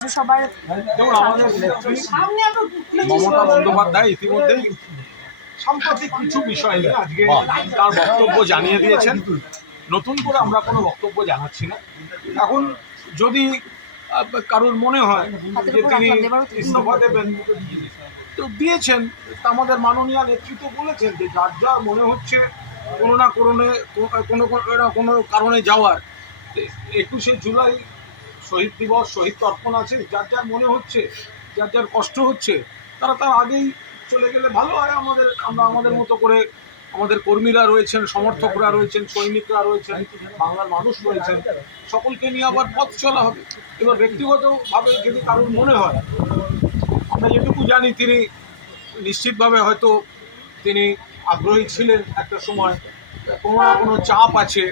সবার যেমন আমাদের নেত্রী মমতা বন্দ্যোপাধ্যায় ইতিমধ্যেই সাম্প্রতিক কিছু বিষয় নিয়ে আজকে তার বক্তব্য জানিয়ে দিয়েছেন। নতুন করে আমরা কোনো বক্তব্য জানাচ্ছি না। এখন যদি কারোর মনে হয় যে তিনি ইস্তফা দেবেন তো দিয়েছেন, আমাদের মাননীয় নেতৃত্ব বলেছেন যে যার যা মনে হচ্ছে কোনো না কোনো কারণে যাওয়ার 21শে জুলাই শহীদ দিবস, শহীদ তর্পণ আছে, যার যার মনে হচ্ছে, যার যার কষ্ট হচ্ছে তারা তার আগেই চলে গেলে ভালো হয়। আমরা আমাদের মতো করে, আমাদের কর্মীরা রয়েছেন, সমর্থকরা রয়েছেন, সৈনিকরা রয়েছেন, বাংলার মানুষ রয়েছেন, সকলকে নিয়ে আবার পথ চলা হবে। এবার ব্যক্তিগতভাবে যদি কারোর মনে হয়, আমরা যেটুকু জানি তিনি নিশ্চিতভাবে হয়তো তিনি আগ্রহী ছিলেন একটা সময়, কোনো না কোনো চাপ আছে,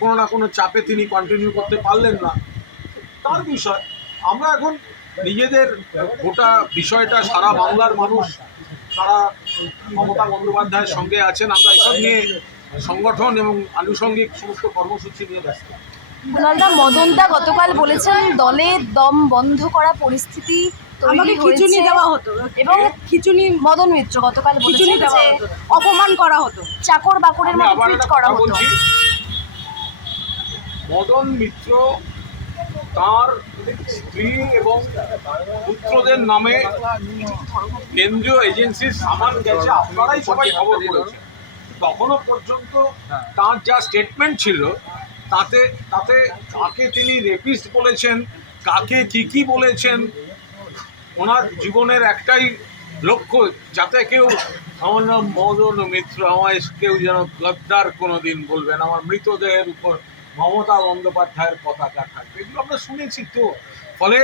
কোনো না কোনো চাপে তিনি কন্টিনিউ করতে পারলেন না, তার বিষয়। আমরা এখন নিজেদের গোটা বিষয়টা, সারা বাংলার মানুষ তারা মমতা বন্দ্যোপাধ্যায়ের সঙ্গে আছেন, আমরা এসব নিয়ে সংগঠন এবং আনুষঙ্গিক সমস্ত কর্মসূচি নিয়ে ব্যস্ত। কুণালদা, মদনদা গতকাল বলেছেন দলে দম বন্ধ করা পরিস্থিতি তৈরি খিচুনি হয়েছে দেওয়া হতো এবং খিচুনি মদন মিত্র গতকাল বলেছেন যে অপমান করা হতো, চাকর বাকরের মতো আবার ট্রিট একটা করা কথা হতো। বলছি, মদন মিত্র তার স্ত্রী এবং পুত্রদের নামে কেন্দ্রীয় এজেন্সির সামান গেছে, আপনারাই সবাই খবর করেছেন। তখনও পর্যন্ত তার যা স্টেটমেন্ট ছিল তাতে তাতে কাকে তিনি রেপিস্ট বলেছেন, কাকে কি বলেছেন, ওনার জীবনের একটাই লক্ষ্য, যাতে কেউ আমার নাম মদন মিত্র, আমায় কেউ যেন গদ্দার কোনো দিন বলবেন, আমার মৃতদেহের উপর মমতা বন্দ্যোপাধ্যায়ের পতাকা থাকবে, এগুলো আমরা শুনেছি। তো ফলে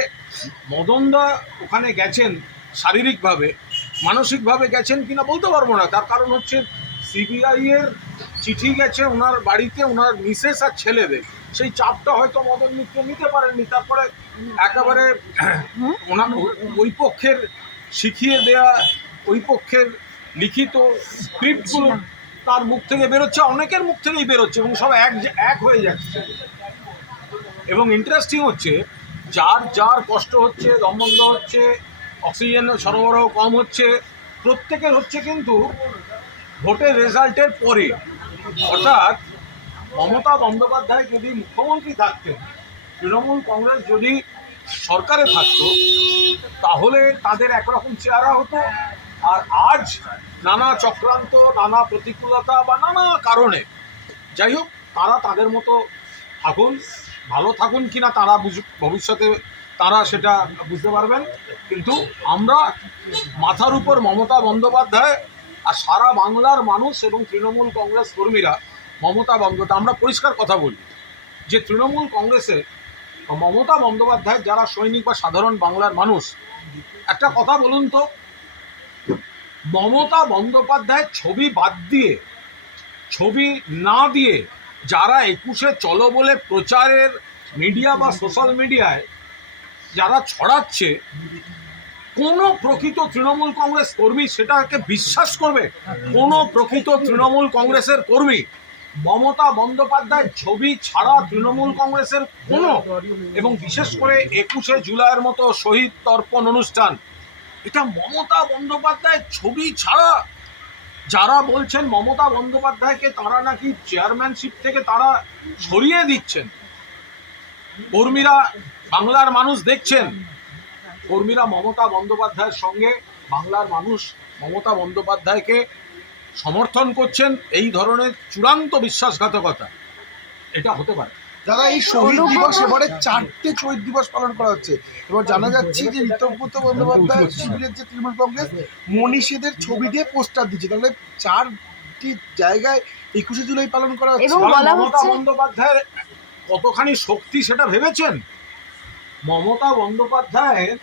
মদনদা ওখানে গেছেন শারীরিকভাবে, মানসিকভাবে গেছেন কিনা বলতে পারবো না। তার কারণ হচ্ছে সিবিআই এর চিঠি গেছে ওনার বাড়িতে, ওনার মিসেস আর ছেলেদের, সেই চাপটা হয়তো মদন মিত্র নিতে পারেননি। তারপরে একেবারে ওনার ওই পক্ষের শিখিয়ে দেয়া, ওই পক্ষের লিখিত স্ক্রিপ্টগুলো তার মুখ থেকে বেরোচ্ছে, অনেকের মুখ থেকেই বেরোচ্ছে এবং সব এক হয়ে যাচ্ছে। এবং ইন্টারেস্টিং হচ্ছে, যার যার কষ্ট হচ্ছে, দম বন্ধ হচ্ছে, অক্সিজেন সরবরাহ কম হচ্ছে, প্রত্যেকের হচ্ছে কিন্তু ভোটের রেজাল্টের পরে। অর্থাৎ মমতা বন্দ্যোপাধ্যায় যদি মুখ্যমন্ত্রী থাকতেন, তৃণমূল কংগ্রেস যদি সরকারে থাকতো, তাহলে তাদের একরকম চেহারা হতো। আর আজ নানা চক্রান্ত, নানা প্রতিকূলতা বা নানা কারণে, যাই হোক, তারা তাদের মতো থাকুন, ভালো থাকুন কিনা তারা ভবিষ্যতে তারা সেটা বুঝতে পারবেন। কিন্তু আমরা মাথার উপর মমতা বন্দ্যোপাধ্যায় আর সারা বাংলার মানুষ এবং তৃণমূল কংগ্রেস কর্মীরা মমতা বন্দ্যোপাধ্যায়, আমরা পরিষ্কার কথা বলি যে তৃণমূল কংগ্রেসে মমতা বন্দ্যোপাধ্যায় যারা সৈনিক বা সাধারণ বাংলার মানুষ, একটা কথা বলুন তো, মমতা বন্দ্যোপাধ্যায়ের ছবি বাদ দিয়ে, ছবি না দিয়ে যারা 21শে চলো বলে প্রচারের মিডিয়া বা সোশ্যাল মিডিয়ায় যারা ছড়াচ্ছে, কোনো প্রকৃত তৃণমূল কংগ্রেস কর্মী সেটাকে বিশ্বাস করবে? কোনো প্রকৃত তৃণমূল কংগ্রেসের কর্মী মমতা বন্দ্যোপাধ্যায় ছবি ছাড়া তৃণমূল কংগ্রেসের কোনো, এবং বিশেষ করে 21শে জুলাইয়ের মতো শহীদ তর্পণ অনুষ্ঠান, এটা মমতা বন্দ্যোপাধ্যায় ছবি ছাড়া? যারা বলছেন মমতা বন্দ্যোপাধ্যায়কে তারা নাকি চেয়ারম্যানশিপ থেকে তারা সরিয়ে দিচ্ছেন, কর্মীরা, বাংলার মানুষ দেখছেন, কর্মীরা মমতা বন্দ্যোপাধ্যায়ের সঙ্গে, বাংলার মানুষ মমতা বন্দ্যোপাধ্যায়কে সমর্থন করছেন, এই ধরনের চূড়ান্ত বিশ্বাসঘাতকতা এটা হতে পারে। দাদা, এই শহীদ দিবস এবারে 4টে শহীদ দিবস পালন করা হচ্ছে এবং জানা যাচ্ছে যে ঋতব্রত বন্দ্যোপাধ্যায় শিবিরের যে তৃণমূল কংগ্রেস মনীষীদের ছবি দিয়ে পোস্টার দিচ্ছে, তাহলে 4টি জায়গায় 21শে জুলাই পালন করা হচ্ছে। এবং বলা মমতা হচ্ছে বন্দ্যোপাধ্যায়ের কতখানি শক্তি সেটা ভেবেছেন? মমতা বন্দ্যোপাধ্যায়ের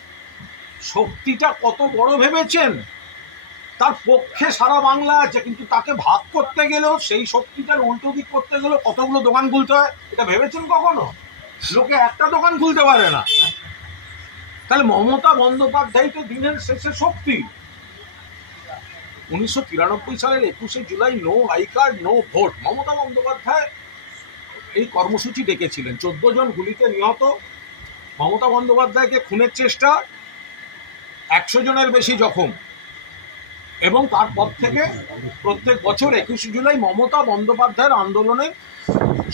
শক্তিটা কত বড় ভেবেছেন? তার পক্ষে সারা বাংলা আছে, কিন্তু তাকে ভাগ করতে গেলেও, সেই শক্তিটার উল্টো দিক করতে গেলেও কতগুলো দোকান খুলতে হয়, এটা ভেবেছেন কখনো? লোকে একটা দোকান খুলতে পারে না। তাহলে মমতা বন্দ্যোপাধ্যায় তো দিনের শেষে শক্তি। 1993 সালের 21শে July no I card no vote, Mamata Bandyopadhyay এই কর্মসূচি ডেকেছিলেন। 14 জন গুলিতে নিহত, মমতা বন্দ্যোপাধ্যায়কে খুনের চেষ্টা, 100 জনের বেশি জখম, এবং তারপর থেকে প্রত্যেক বছর 21 জুলাই মমতা বন্দ্যোপাধ্যায়ের আন্দোলনে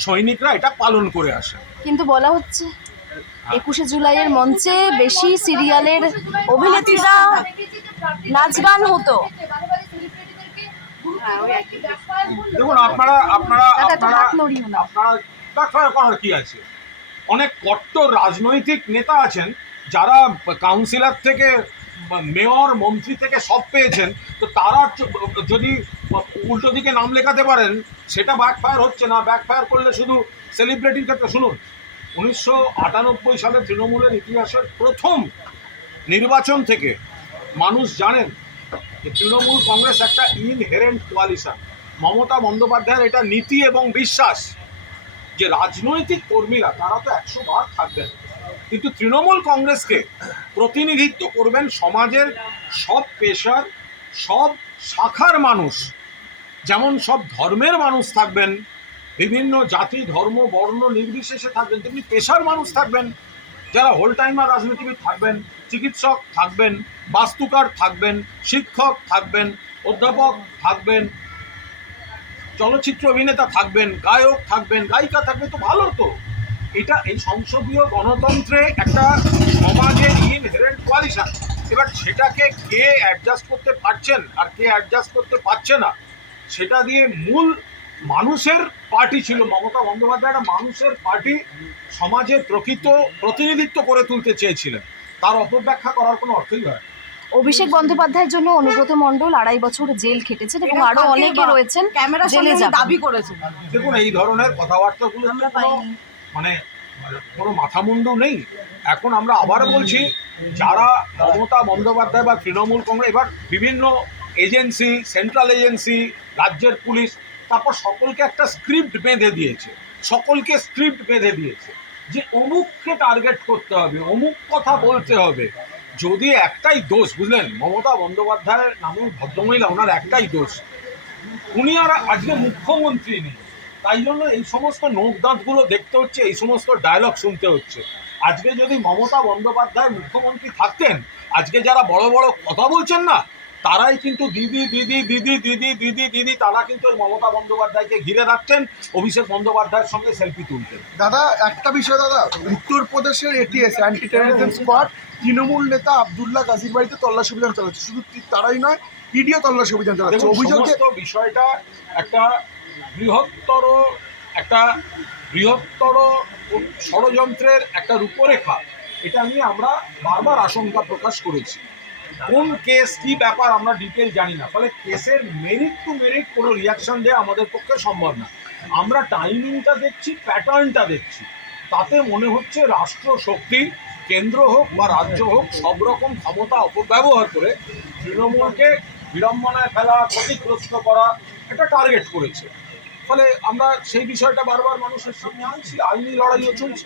সৈনিকরা এটা পালন করে আসে। কিন্তু বলা হচ্ছে 21শে জুলাইয়ের মঞ্চে বেশি সিরিয়ালের অভিনেত্রীরা নাচ গান হতো। দেখুন, আপনারা দাদা, একটু হাত নড়িও না। আপনারা করার কি আছে? অনেক কট্টর রাজনৈতিক নেতা আছেন যারা কাউন্সিলর থেকে মেয়র, মন্ত্রী থেকে সব পেয়েছেন, তো তারা যদি উল্টো দিকে নাম লেখাতে পারেন সেটা ব্যাকফায়ার হচ্ছে না। ব্যাকফায়ার করলে শুধু সেলিব্রিটির ক্ষেত্রে। শুনুন, 1998 সালে তৃণমূলের ইতিহাসের প্রথম নির্বাচন থেকে মানুষ জানেন যে তৃণমূল কংগ্রেস একটা ইনহেরেন্ট কোয়ালিশন। মমতা বন্দ্যোপাধ্যায়ের এটা নীতি এবং বিশ্বাস যে রাজনৈতিক কর্মীরা তারা তো 100 বার থাকবেন, কিন্তু তৃণমূল কংগ্রেসকে প্রতিনিধিত্ব করবেন সমাজের সব পেশার, সব শাখার মানুষ। যেমন সব ধর্মের মানুষ থাকবেন, বিভিন্ন জাতি, ধর্ম, বর্ণ নির্বিশেষে থাকবেন, তেমনি পেশার মানুষ থাকবেন, যারা হোল টাইমার রাজনীতিবিদ থাকবেন, চিকিৎসক থাকবেন, বাস্তুকার থাকবেন, শিক্ষক থাকবেন, অধ্যাপক থাকবেন, চলচ্চিত্র অভিনেতা থাকবেন, গায়ক থাকবেন, গায়িকা থাকবে। তো ভালো তো, এটা এই সংসদীয় গণতন্ত্রে একটা সমাজের ইনহেরেন্ট কোয়ালিশন। এবার সেটাকে কে অ্যাডজাস্ট করতে পারছেন আর কে অ্যাডজাস্ট করতে পারছে না, সেটা দিয়ে মূল মানুষের পার্টি ছিল মমতা বন্দ্যোপাধ্যায়। একটা মানুষের পার্টি সমাজের প্রকৃত প্রতিনিধিত্ব করে তুলতে চেয়েছিলেন, তার অপব্যাখ্যা করার কোনো অর্থই হয় না। অভিষেক বন্দ্যোপাধ্যায়ের জন্য অনুব্রত মণ্ডল 2.5 বছর জেল খেটেছেন এবং আরো অনেকে রয়েছেন জেলে যাবেন। দাবি করেছেন। দেখুন, এই ধরনের কথাবার্তাগুলো মানে কোনো মাথামুন্ডু নেই। এখন আমরা আবার বলছি, যারা মমতা বন্দ্যোপাধ্যায় বা তৃণমূল কংগ্রেস, এবার বিভিন্ন এজেন্সি, সেন্ট্রাল এজেন্সি, রাজ্যের পুলিশ, তারপর সকলকে একটা স্ক্রিপ্ট বেঁধে দিয়েছে, সকলকে স্ক্রিপ্ট বেঁধে দিয়েছে যে অমুককে টার্গেট করতে হবে, অমুক কথা বলতে হবে। যদি একটাই দোষ, বুঝলেন, মমতা বন্দ্যোপাধ্যায়ের নামে ভদ্রমহিলা, ওনার একটাই দোষ, উনি আর আজকে মুখ্যমন্ত্রী নেই। তাই জন্য এই সমস্ত নোক দাঁতগুলো দেখতে হচ্ছে, এই সমস্ত ডায়লগ শুনতে হচ্ছে। আজকে যদি মমতা বন্দ্যোপাধ্যায় মুখ্যমন্ত্রী থাকতেন, আজকে যারা বড় বড় কথা বলছেন না, তারাই কিন্তু দিদি দিদি দিদি দিদি দিদি দিদি তারা কিন্তু মমতা বন্দ্যোপাধ্যায়কে ঘিরে রাখতেন, অভিষেক বন্দ্যোপাধ্যায়ের সঙ্গে সেলফি তুলতেন। দাদা একটা বিষয়, দাদা, উত্তরপ্রদেশের ATS anti terrorism squad Trinamool নেতা আব্দুল্লাহ গাজীর বাড়িতে তল্লাশি অভিযান চালাচ্ছে। শুধু তারাই নয়, ইডিও তল্লাশি অভিযান চালাচ্ছে। অভিযোগে বিষয়টা একটা বৃহত্তর ষড়যন্ত্রের একটা রূপরেখা। এটা নিয়ে আমরা বারবার আশঙ্কা প্রকাশ করেছি। কোন কেস, কি ব্যাপার আমরা ডিটেল জানি না, ফলে কেসের মেরিট টু মেরিট কোনো রিয়াকশন দেওয়া আমাদের পক্ষে সম্ভব না। আমরা টাইমিংটা দেখছি, প্যাটার্নটা দেখছি, তাতে মনে হচ্ছে রাষ্ট্র শক্তি, কেন্দ্র হোক বা রাজ্য হোক, সব রকম ক্ষমতা অপব্যবহার করে তৃণমূলকে বিড়ম্বনায় ফেলা, ক্ষতিগ্রস্ত করা, এটা টার্গেট করেছে। ফলে আমরা সেই বিষয়টা বারবার মানুষের সামনে আনছি, আইনি লড়াইও চলছে।